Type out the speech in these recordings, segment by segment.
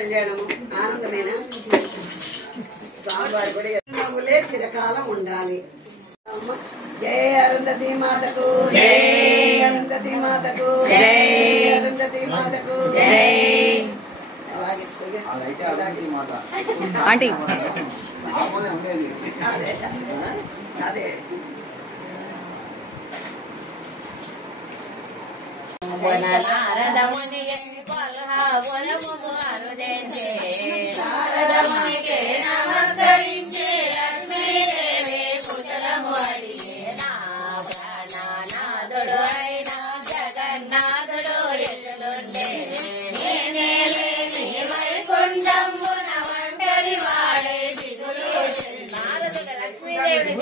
కళ్యాణము ఆనందమైన స్వామివారి గుడి నవ్వులే చిరకాలం ఉండాలి. జై అరుంధతి మాతకు జై, అరుంధతి మాతకు జై, అరుంధతి మాతకు జై. ఆంటీ అదే జగన్నాథుడు ఎల్లుండే వైకుంఠంబున ఒంటరి వాడే దిగులు లక్ష్మీదేవి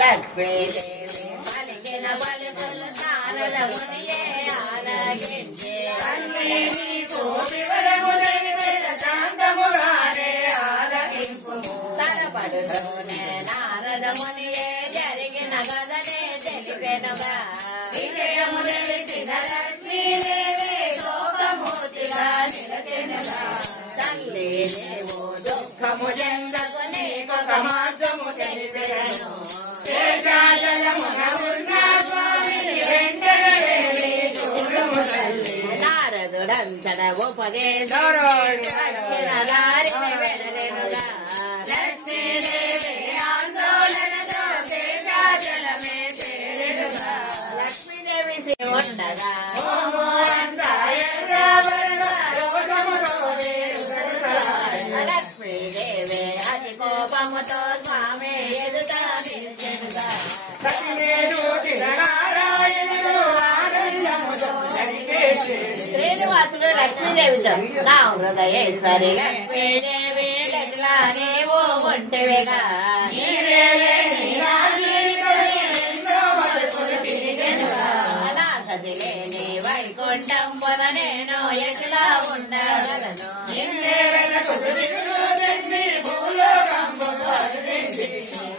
లక్ష్మీదేవి పలికిన పలుకులు నారద మునియే ఆలకించే నీకు వివరము శాంతముగానే ఆలకింపుము తలపడుతూనే నారద మునియే జరిగిన కథనే తెలిపెనుగా విజయము తెలిసిన లక్ష్మీదేవి శోకమూర్తిగా నిలకెనుగా తల్లి నీవు దుఃఖము చెందకు నీకు మార్గము తెలిపెను నారదుడంతడ ఉపదేశుగా లక్ష్మీదేవి ఆందోళనతో శేషాచలమే చేరెనుగా లక్ష్మీదేవి ఉండగా లక్ష్మీదేవి అతి కోపముతో స్వామి ఎదుట నిలిచెనుగా శ్రీనివాసుడు లక్ష్మీదేవితో నా హృదయేశ్వరి లక్ష్మీదేవి ఎట్లా నీవు ఒంటివిగా నా సతిలేని వైకుంఠంబున నేను ఎట్లా ఉండగలను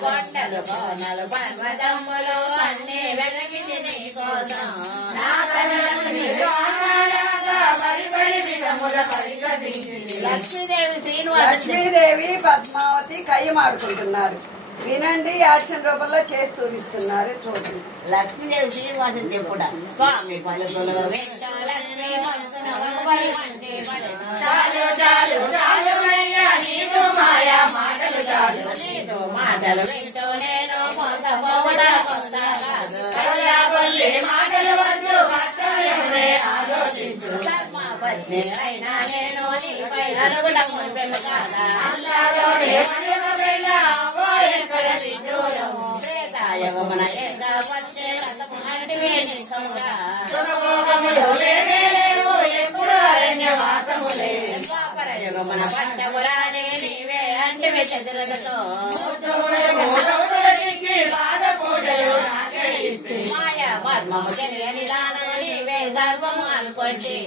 కొండలు కోనలు పర్వతములు అన్ని వెలగించి నీ కోసం లక్ష్మీదేవి లక్ష్మీదేవి పద్మావతి కయ్యమాడుకుంటున్నారు. వినండి, యాక్షన్ రూపంలో చేసి చూపిస్తున్నారు. చూడండి. లక్ష్మీదేవి శ్రీనివాసం చెప్పుడ స్వామి పలుకులు చాలు చాలు చాలు నీకు మాయా మాటలు చాలు నీతో మాటలు వింటూ నేను మోసపోవడా కొంత కాదు మాటలు వద్దు కర్తవ్యమునే ఆలోచించు ధర్మపత్ని అయినా నేను నీపై నలుగుడం ఉండను కాదా అల్లాలోనే ఎక్కడ తింటూరము శ్వేతాయగమున ఎంత వచ్చే రథము అంటివే నిజంగా ఎప్పుడు అరణ్యవాసము లేదు ద్వాపరయుగమున పట్టమురానే నీవే అంటివే చతురతో మాయా పద్మము తెలియని దానము నీవే సర్వము అనుకోండి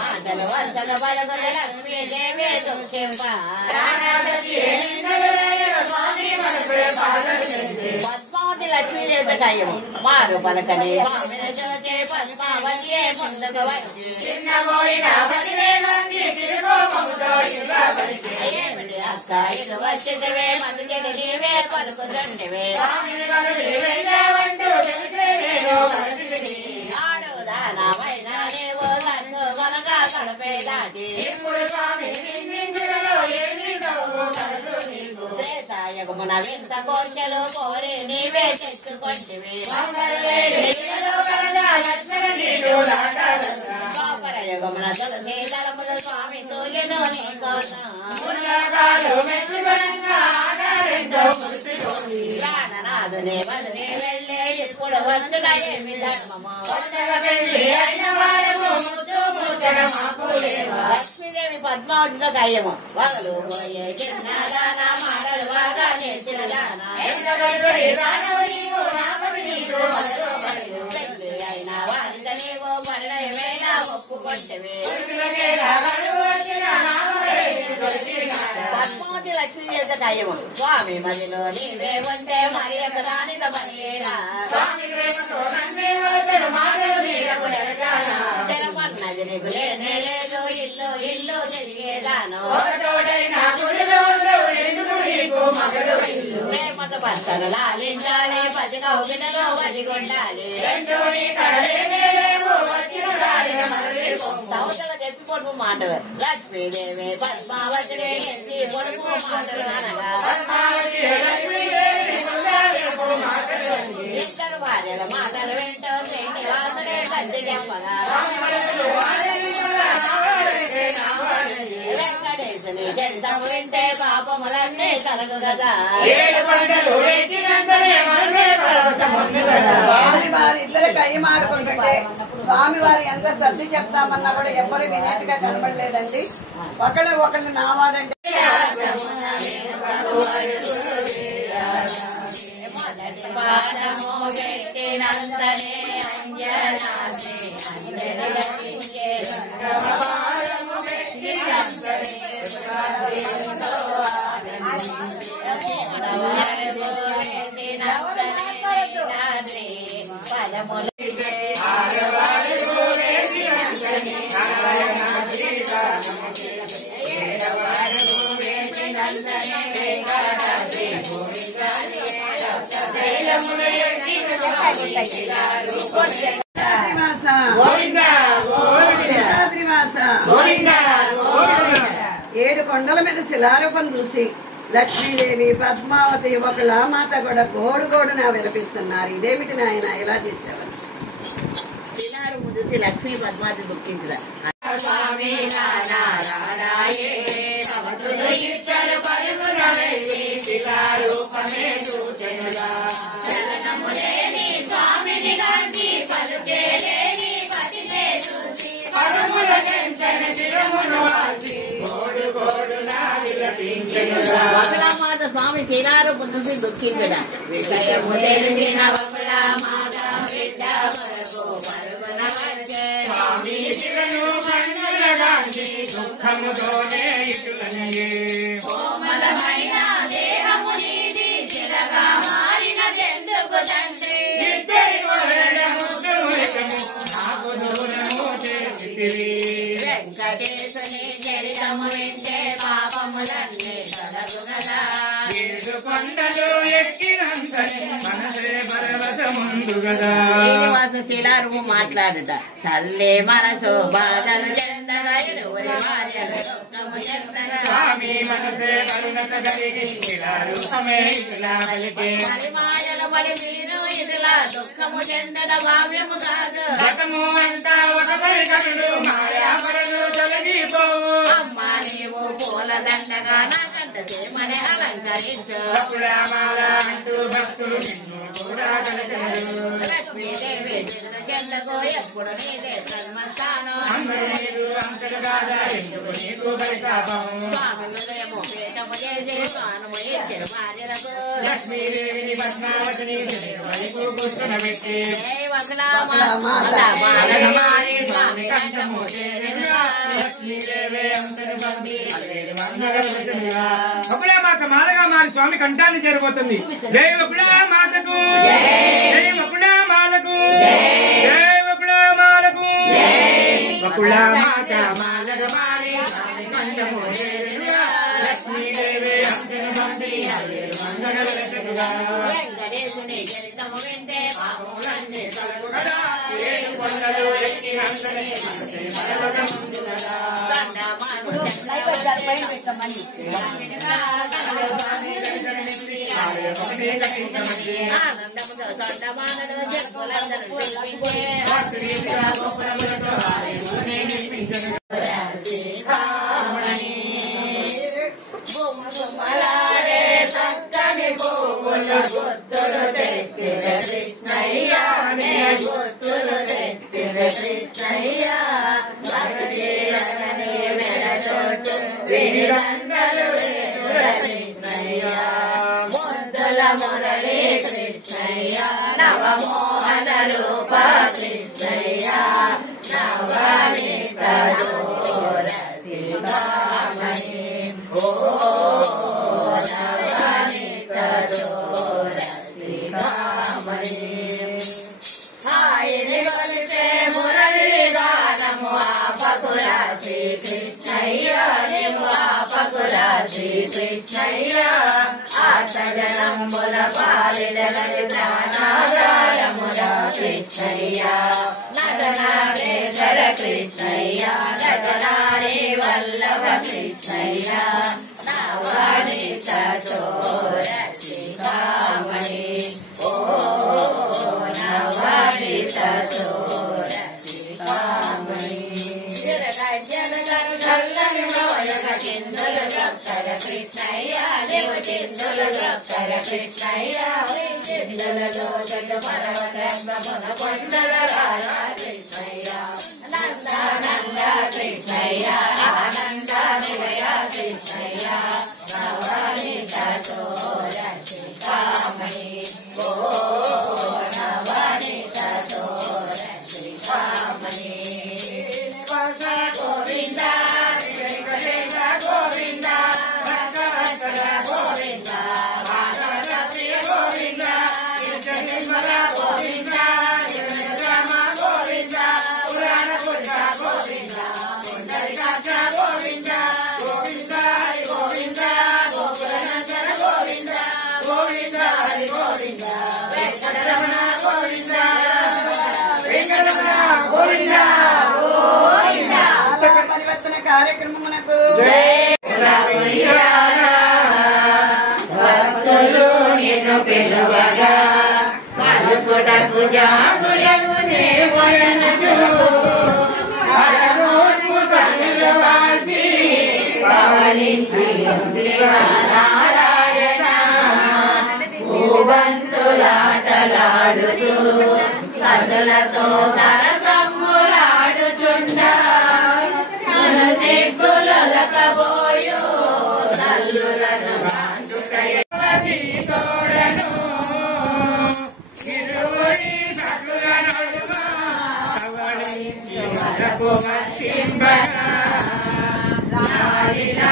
మాటలు వరుసలు పలుకులు లక్ష్మీదేవి దుఃఖింప పద్మావతి లక్ష్మీదేవి కయ్యము మారు పలకని పద్మావతి ముందుకు వచ్చి ఏమిటి అక్క ఇది వచ్చినవే మధుజని నీవే పలుకుతుంటివే ఆడుదానమైనా నీవు నన్ను కొనగా కలపే దాటి శ్రేతాయగమున వింత కోర్కెలు కోరి నీవే తెచ్చుకొంటివి గోపరయుగమున తులసి దళములు స్వామి తోలిను నీ కోసం ప్రాణనాథుని వదిలి వెళ్ళే ఇప్పుడు వచ్చున ఏమి ధర్మము లక్ష్మీదేవి పద్మావతితో కయ్యము వగలు పోయే చిన్నదానా మాటలు బాగా నేర్చిన దానా అయినా వారిత నీవు పరిణయమైన ఒప్పుకొంటివి పద్మావతి లక్ష్మీదేవితో కయ్యము స్వామి మదిలో నీవే ఉంటే మరి యొక్క దానితో పనియేనా పాత పంటలు లాలించాలి పది కౌగిటలో వదిగొండాలి సౌతగా చెప్పి పొడుపు మాటలు లక్ష్మీదేవి పద్మావతిని ఎత్తి పొడుపు మాటలు అనగా ఇద్దరు భార్యల మాటలు వింటూ శ్రీనివాసుడే కత్తి చెప్పగా వెంకటేశుని జంతము వింటే పాపములన్నీ తొలగు కదా స్వామి వారి ఇద్దరు కయ్యి మాడుకుంటుంటే స్వామి వారు ఎంత సర్ది చెప్తామన్నా కూడా ఎవరు వినేట్టుగా కనపడలేదండి. ఒకళ్ళు నావాడంటే ఏడు కొండల మీద శిలారూపం చూసి లక్ష్మీదేవి పద్మావతి ఒకళ్ళ మాత కూడా గోడున విలపిస్తున్నారు. ఇదేమిటి నాయన ఇలా చేసేవారు? లక్ష్మీ పద్మావతి దుఃఖించరా వకులామాత స్వామి శీలారు పుందుసి దుఃఖించడా విషయము తెలిసిన వకులామాత బిడ్డ వరకు పరుగున వచ్చే స్వామి శివను కన్నులగాంచి దుఃఖముతోనే ఇటులనయే కోమలమైన దేహము నీది చిరగా మారిన చెందుకు తండ్రి ఇద్దరి కొరడము దుర్గము నాకు దూరము చేసితివి వెంకటేశుని చరితము వింటే పాపములన్నీ తొలగుగదా ఏడు కొండలు ఎక్కినంతనే మనసే పర్వతముందు గదా. శ్రీనివాస శిలారుము మాట్లాడుట తల్లి మనసు బాధలు చెందగా ఇరువురి భార్యలు దుఃఖము చెందగా స్వామి మనసే కరుణత కలిగి శిలారూపమే ఇటులా పలికే పరిమాయలు మరి మీరు ఇటులా దుఃఖము చెందడ భావ్యము కాదు గతము అంతా ఒక పరికరుడు మాయాపరులు తొలగిపోవు అమ్మా నీవు పూల దండగా నాకంట సేమని అలంకరించు అంటూ భక్తులు నిన్ను కూడా కలగరు లక్ష్మీదేవి చెందకు ఎప్పుడు నీదే సన్మస్తాను అందరూ అంతగా ఎందుకు నీకు పరితాపం స్వామి హృదయము పీఠము చేసి స్వామి ఇచ్చిన భార్యలకు లక్ష్మీదేవిని పద్మావతిని వైపు కూర్చునబెట్టి స్వామి కంఠము లక్ష్మీదేవి అంతను పంపి వకులామాత మాలగా మారి స్వామి కంఠాన్ని చేరబోతుంది. జై వకులామాతకు, జై వకులామాలకు, జై వకులామాలకు. వకులామాత మాలగా మారి స్వామి కంఠము చేరుగా లక్ష్మీదేవి అంతను పంపి మంగళ వెంకటేశుని చరితము వింటే పాపములన్నీ తొలగుగదా ఏడు కొండలు ఎక్కినంతనే మనసే పర్వతముందు గదా. ఆనందముతో సొంతమానలు చెప్పులందరూ బొమ్మలాడే చక్కని పువ్వులు గుర్తులు తెచ్చిన కృష్ణయ్య గుర్తులు తెచ్చిన కృష్ణయ్య చోటు విని రంగలు కృష్ణయ్య ముద్దుల మురళి కృష్ణయ్య నవమోహన రూప కృష్ణయ్య నవనీత రసికామణి ఓ నవనీత రసికామణి హాయిని కొలిపే మురళి గానము ఆపకురా శ్రీకృష్ణయ్య నీవు ఆపకురా శ్రీకృష్ణయ్య జనంబుల పాలిదలది ప్రాణాగారముల కృష్ణయ్య నటనాగేశ్వర కృష్ణయ్య నటనారి వల్లభ కృష్ణయ్య నవనీత చోరక్షికామణి ఓ నవనీత చోరక్షికామణి చల్లని మోయక చిందులు గొప్పర కృష్ణయ్య దేవు చిందులు గొప్పర కృష్ణయ్య చిందులలో చెడు పర్వతమున కొండల రాజా కృష్ణయ్య నందానంద కృష్ణయ్య ఆనంద నిలయ కృష్ణయ్య నవనీత చోరక్షికామణి ఓ నవనీత చోరక్షికామణి గోవింద వెంకటేశ గోవింద భక్తవత్సల గోవింద మాధవ ప్రియ గోవింద నిర్మల గోవింద రామ గోవింద పురాణ పురుష గోవింద పుండరీకాక్ష గోవింద గోవింద హరి గోవింద గోకులనందన గోవింద గోవింద హరి గోవింద వెంకటరమణ గోవింద వెంకటరమణ గోవింద పరివర్తన కార్యక్రమమునకు భక్తులు నిన్ను పిలువగా పలుకుటకు జాగులకు నేవయనచు పరమోన్ము కనులు వాల్చి పవలించి నారాయణ భూబంతులాటలాడుతూ కదులతో సరసమ్ములాడుచుండ సిగ్గులొలకబోయు నల్లులను తోడను ఇరువురి సకుల నడుమ సవళించి మనకు వర్షింపగా లాలిలా